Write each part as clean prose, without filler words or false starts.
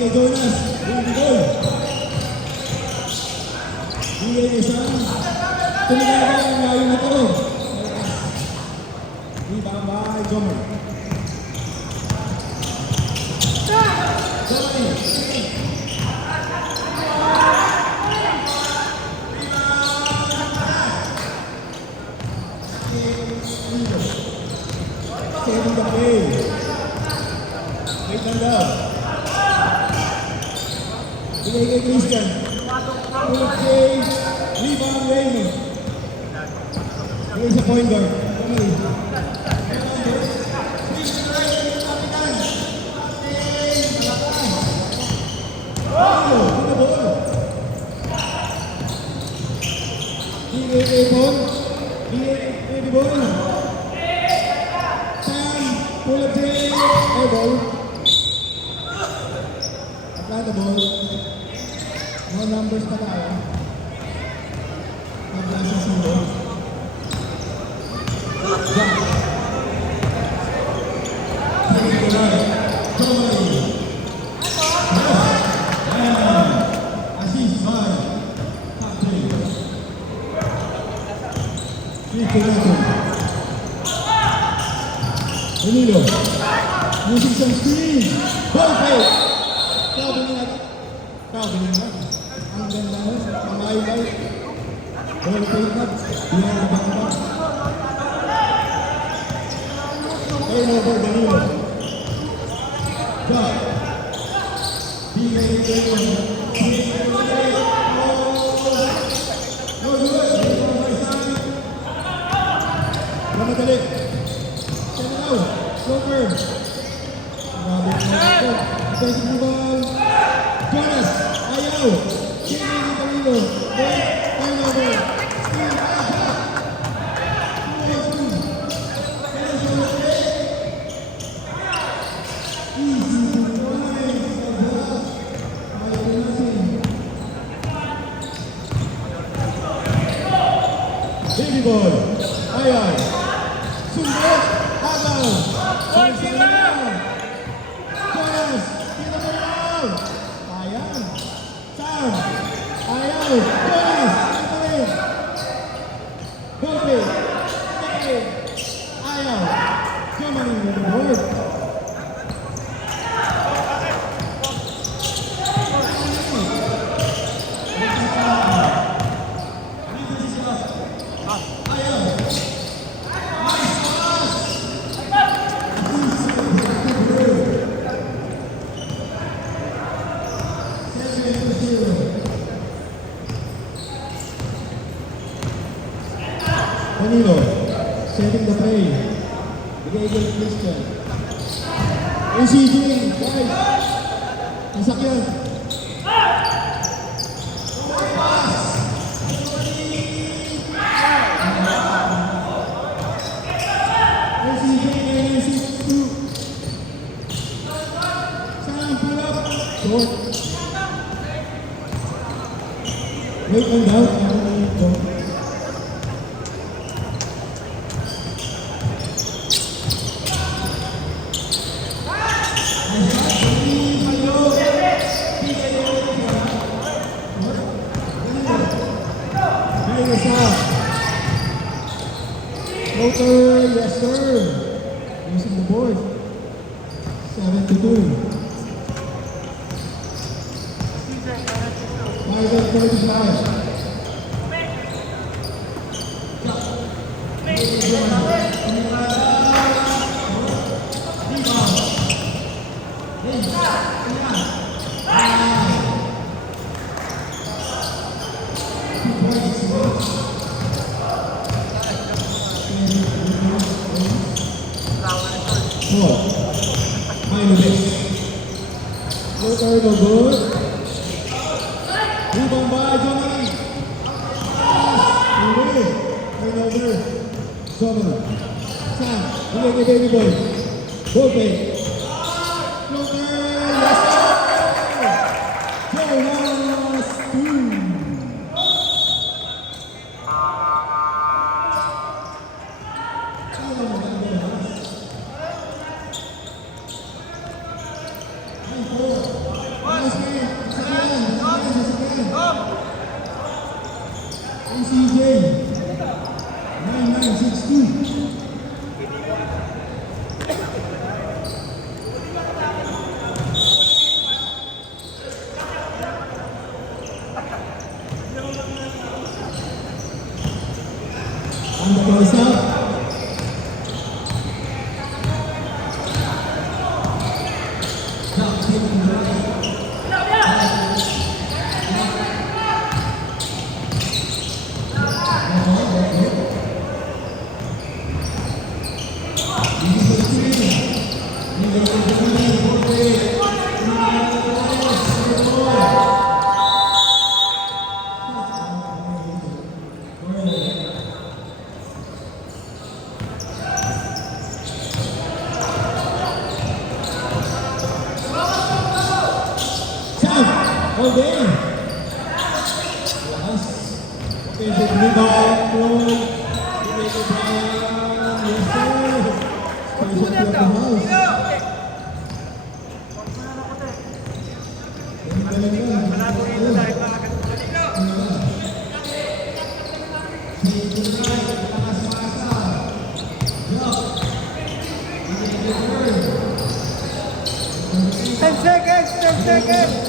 kay Jonas. Hindi goal. Bigay kay Sam. Tumigaga ang layo na ito. Rebound by Jomer. Jomer. Saving the play. Wait lang daw. Bigay kay Christian. Okay. Rebound Raymond. Bigay sa point guard. Okay. Bigay kay Paul. Bigay kay Paul. Pull up Jay, ball. Atlanta ball. No numbers pa tayo. Nag-lasa sulo. Jump. Take it right. Tommy. Assis, bye. Top three. Danilo, using some screen. Ball fake. Calvin natin. Ang ganda mo. Ang highlight. Ball fake na. Behind the back. Turnover Danilo. Got. Bigay Lamadali. Sloper. Grabe na. Defensive ball. Jonas. Ayaw. Kini ni Danilo. Turnover. Baby boy. Ayaw. Sundot. Habang. Jonas. Pinapalaw. Ayan. Sam. Ayaw. Jonas. Pinapalaw. Golpe. Ayaw. Germany with the board. Danilo, setting the play. Bigay kay Christian. ACJ, guys. Nasakyan. ACJ, ACJ2. Sam, pull up. Short. Wait and out. Floater, yes sir. Using the board. 7-2. 5-35. Floater, no good. Rebound by Johnny. Turnover. Summer. Sam. Bigay kay Baby Boy. Ball fake. Floater. Yes, sir. Jonas 2. screen. Sasakyan. ACJ. 9962. On the close up. All day. Yes. Okay, big rebound. Yes, sir. Special to the house. Ten seconds.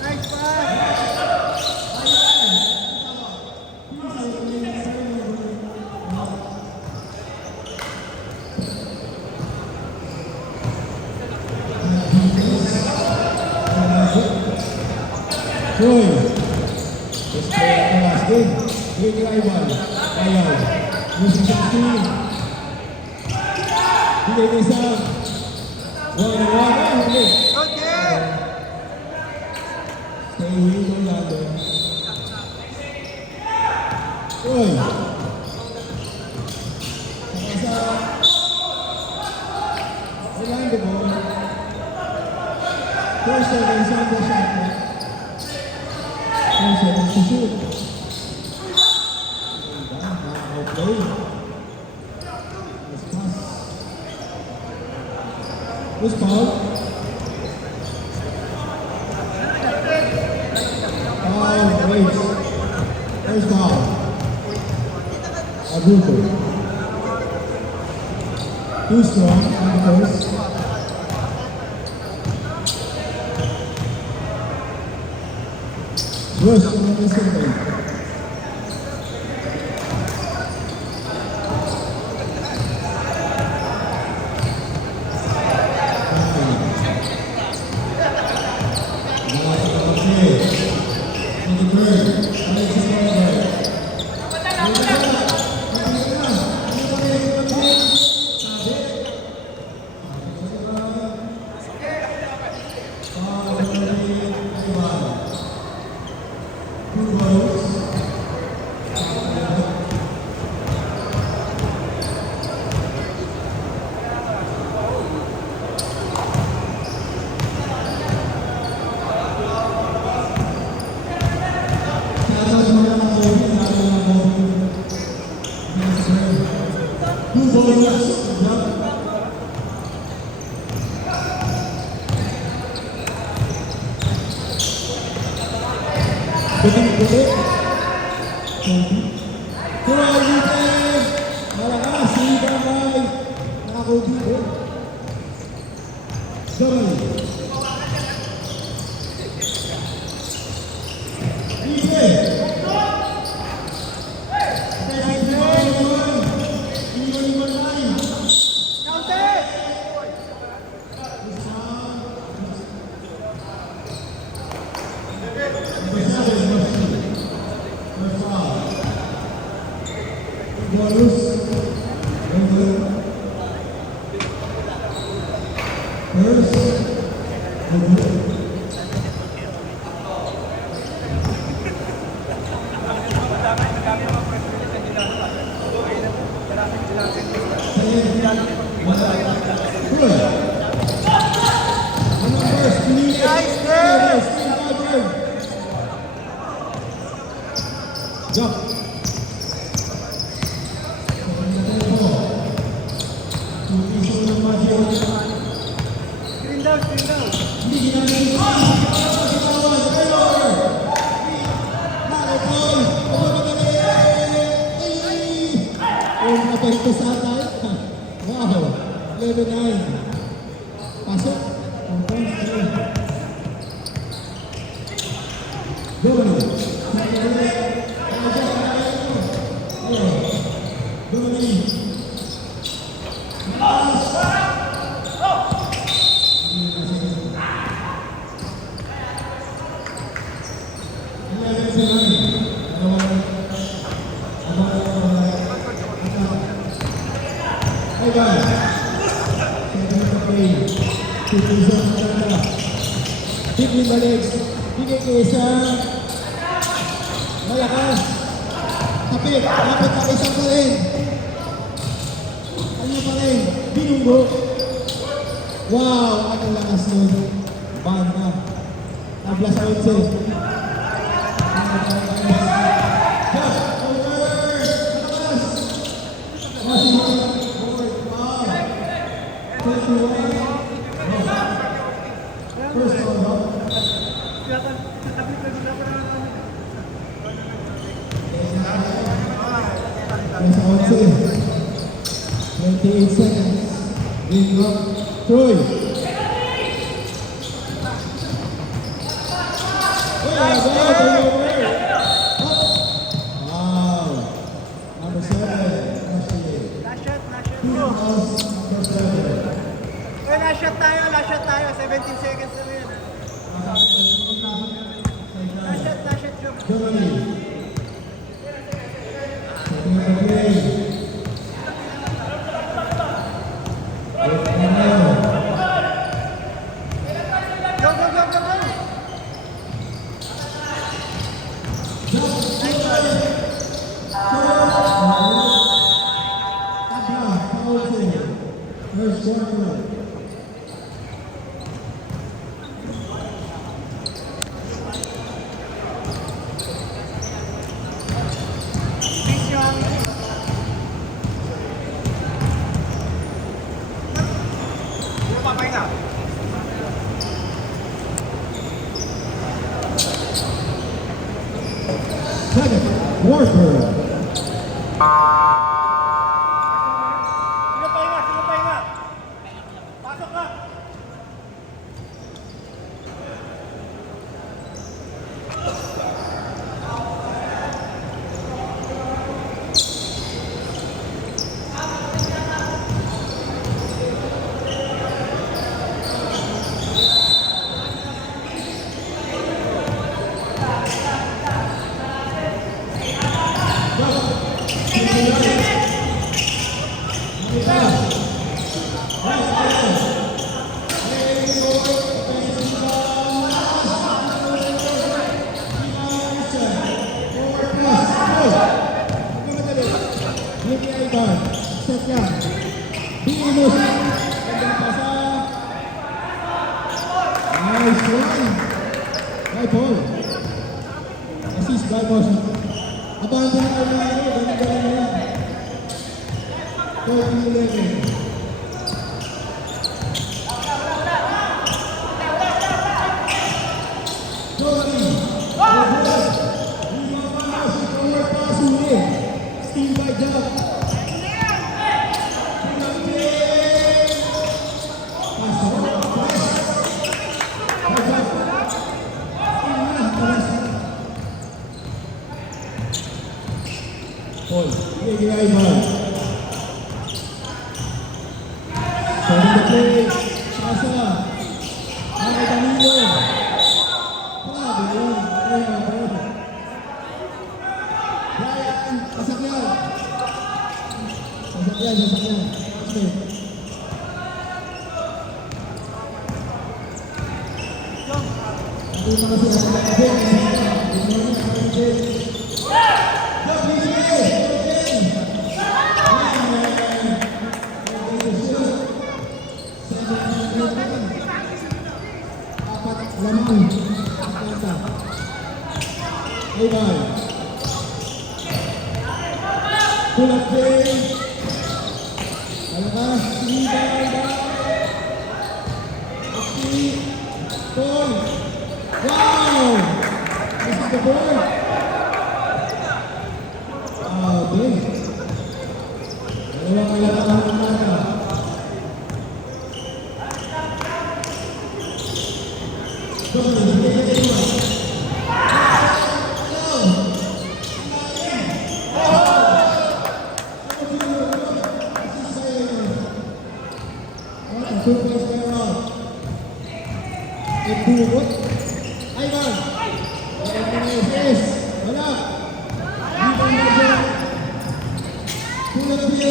Nice pass. Troy. Let's play at the last game. Big rival. Ayaw. Using 16. Bigay na isang. 1-1. Okay. Okay. Stay with Orlando. Troy. Sa Orlando ball. 4 seconds on the shot clock. 4 seconds to shoot. Outplay. Nice pass. Who's foul? Foul, Grace. First foul. Aguto. Too strong on the first. Rush on the second. Putik-putik. Kumain dito. Malakas. Hindi bagay. Nakakaubi. Gabay. Ike. Bonus. Jump. Screen screen down. Hindi ginamit yung bitawan. Taylor! Nakapol! Pagpapadali! Ay! Napekto sa atin. Wow! 11-9. Pasok. Ang points ko. Donnie. Donnie. Hey guys, bigyan balik, bigay kayo sa malakas. Kapit, kapit ang isang pa rin. Ano pa rin, binunggo. Wow, ang lakas nun. Banda. Tabla sa 11. First one, Yes, I would say 28 seconds. Ring up. Troy. Wow. Number 7. Ashley. Last shot, last shot. Number 7. Uy, last shot tayo. 17 seconds na yun. Last shot, Joe. Johnny. Number 3. Go, go, go, go, go. First quarter. Big young. Puro papahinga. Second quarter. Sino pahinga? Sino pahinga? Pasok na. Nice one. High ball. Assist by Moshi. Abandon na lang ano, ganun-ganun na lang. 30-11. Johnny. Forward pass uli. Steal by Jack. Paul, Iggy Ivan. Sorry the play. Sasa. Ay, Danilo. Grabe yun. Ay, bro. Brian, sasakyan. Sasakyan, sasakyan. Okay. Ito yung mga sasakyan. Good morning, kapatid. Lamang. Atlanta. Ivan. Pull-up play. Malakas. Ivan. point. Okay. Dalawang kailangan ng mata. Ibubot. Ivan. Yes. Wala. Ivan Majo. Tulad niya.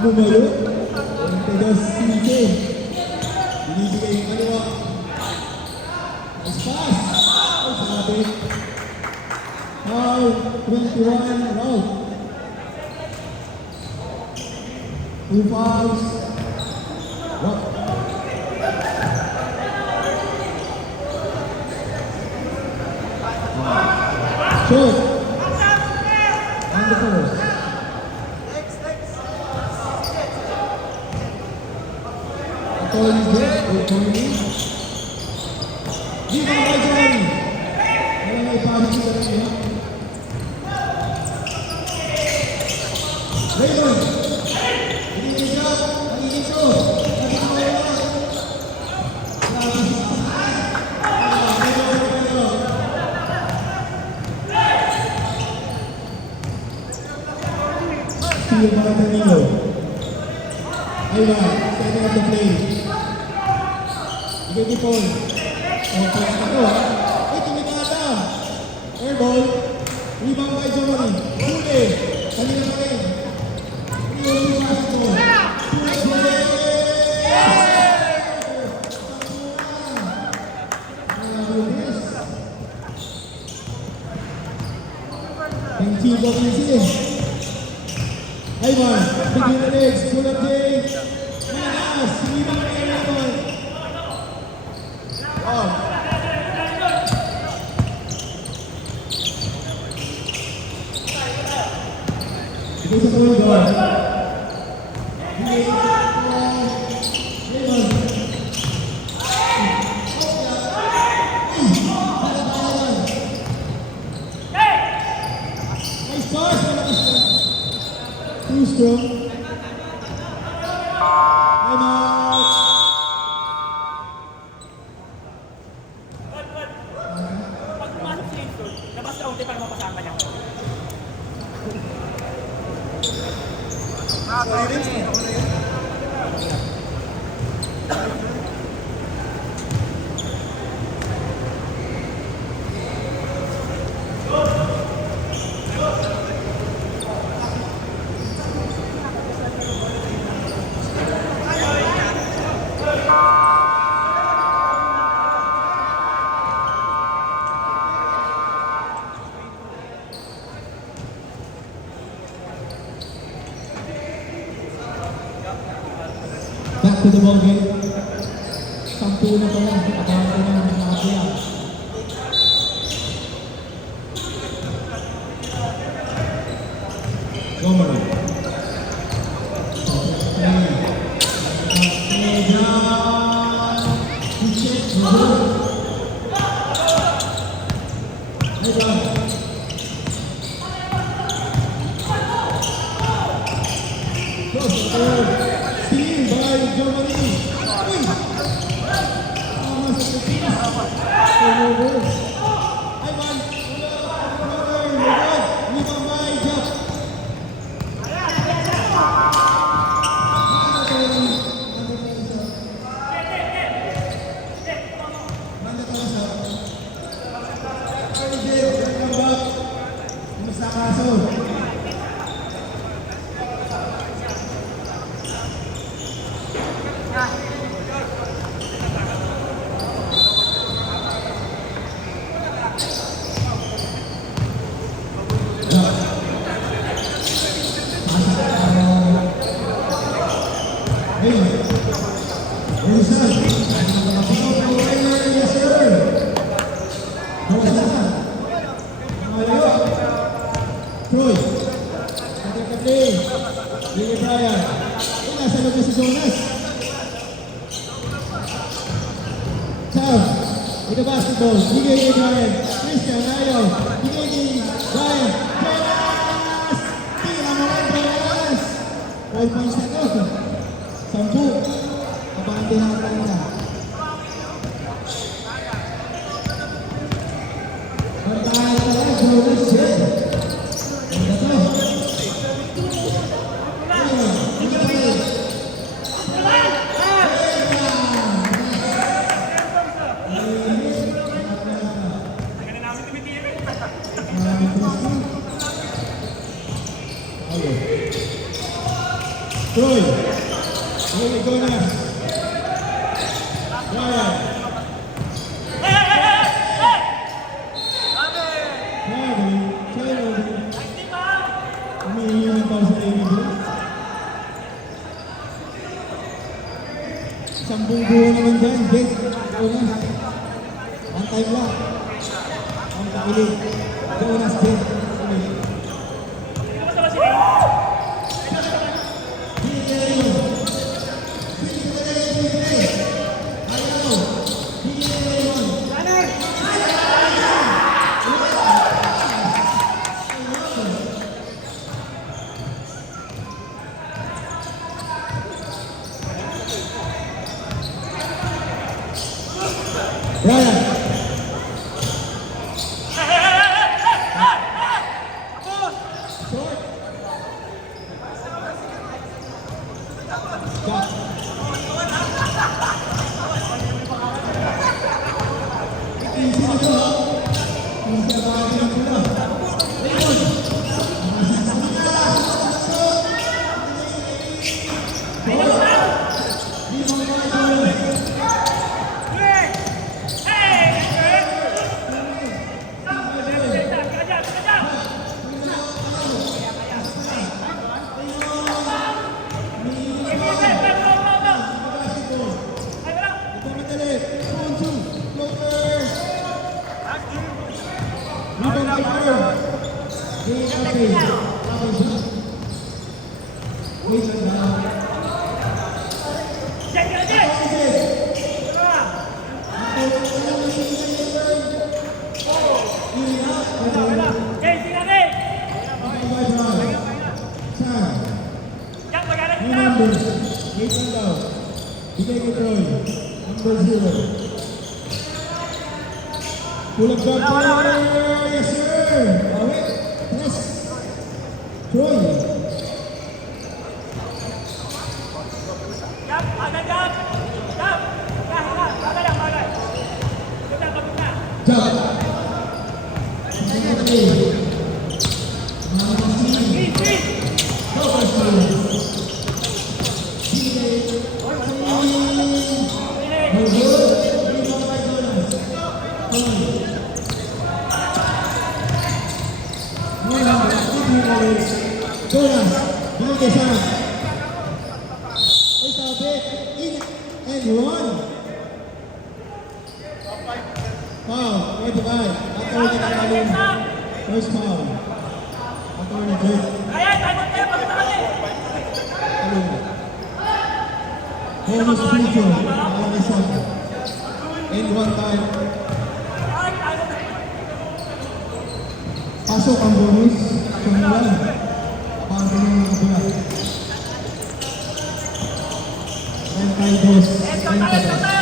Lumayo. Ang tagas CJ. Binibigay yung kaliwa. Nice pass. Ay, sabi. Foul 21 round. 2 fouls. What? Shot. On the first. Call is there. We're calling in. Give him by Johnny. Wala na ipasok sa kanya. Raymond. Hindi siya. Nagigito. Steve Martinello. Ayun, second of the play. Igay ni Paul. Okay, ako. Ay, tumigata. Airball. Rebound by Giovanni. Huli. Kanina pa rin. Hindi yung pasok mo. Ang chico kasi. Ayman, bigyan na legs. Tulad Jay. Manas. Rebound by Raymond. Oh. Ito sa point guard. Nice pass. Too strong. I'm out. Pag pumasok si Lincoln, labas na unti para mapasama niya. Back to the ball game. 10 na pala. Abangan ko na ng mga kaya. Gomero. Steal by Giovanni. Uy! Tama sa Pilipinas. Over. Ivan. Rebound by Jop. Troy. with the basketball. Bigay kay Brian. Christian Ayo. Bigay kay Brian. Jonas! Tira mo rin, Jonas! 5 points na to. 10. Kabantihan ka na. Bantahan ka na, Jonas. Ganda to. Troy, here we go na. Brian. Umiinom pa sa ABD. Isang buo naman dyan, Jake. Jonas. One time lang. Ang kakilig. Jonas, Jake. Brian. Pull up shot player, yes sir. Away, press. Troy. Jump, agad jump. Jump. Agad lang, agad. Kita kapit na. Jump. Speed. Jonas, binigay sa ay sabi, in and one. Foul, 25. Attorney na kalong. First foul. Attorney Jake. Ayan, tayo pagkita kami. Kalong. Bonus feature. Alarisan. And one time. Pasok ang bonus. Sumulan. Paano yung mga bulat? 32. Tayo.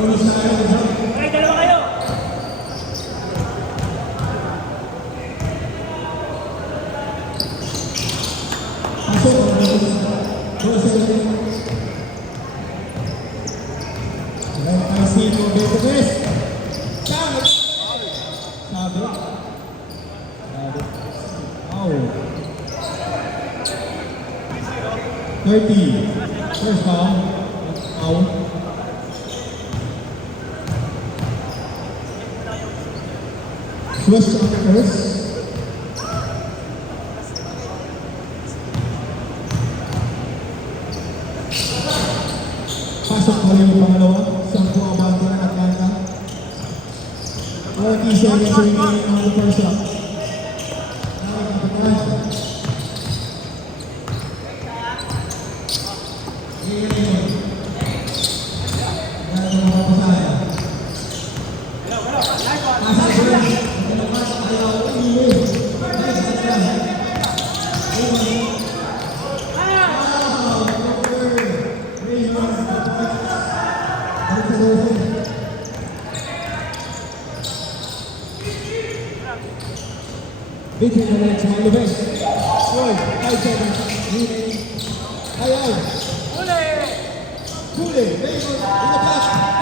Bonus na kayo. Okay, dalawa kayo. Pasok ang bonus. Right pass in for Beto-Bes. Sabi. Wow. 30. first foul. Foul. Switch on the first. Pasok pa rin yung pangalawa. 10 ang banda ng Atlanta. 40 seconds remaining on the first shot. Nakakapagod. Beating the legs on the bench. Roy, 5 seconds remaining. Ay. Uli! Kule, Raymond in the back.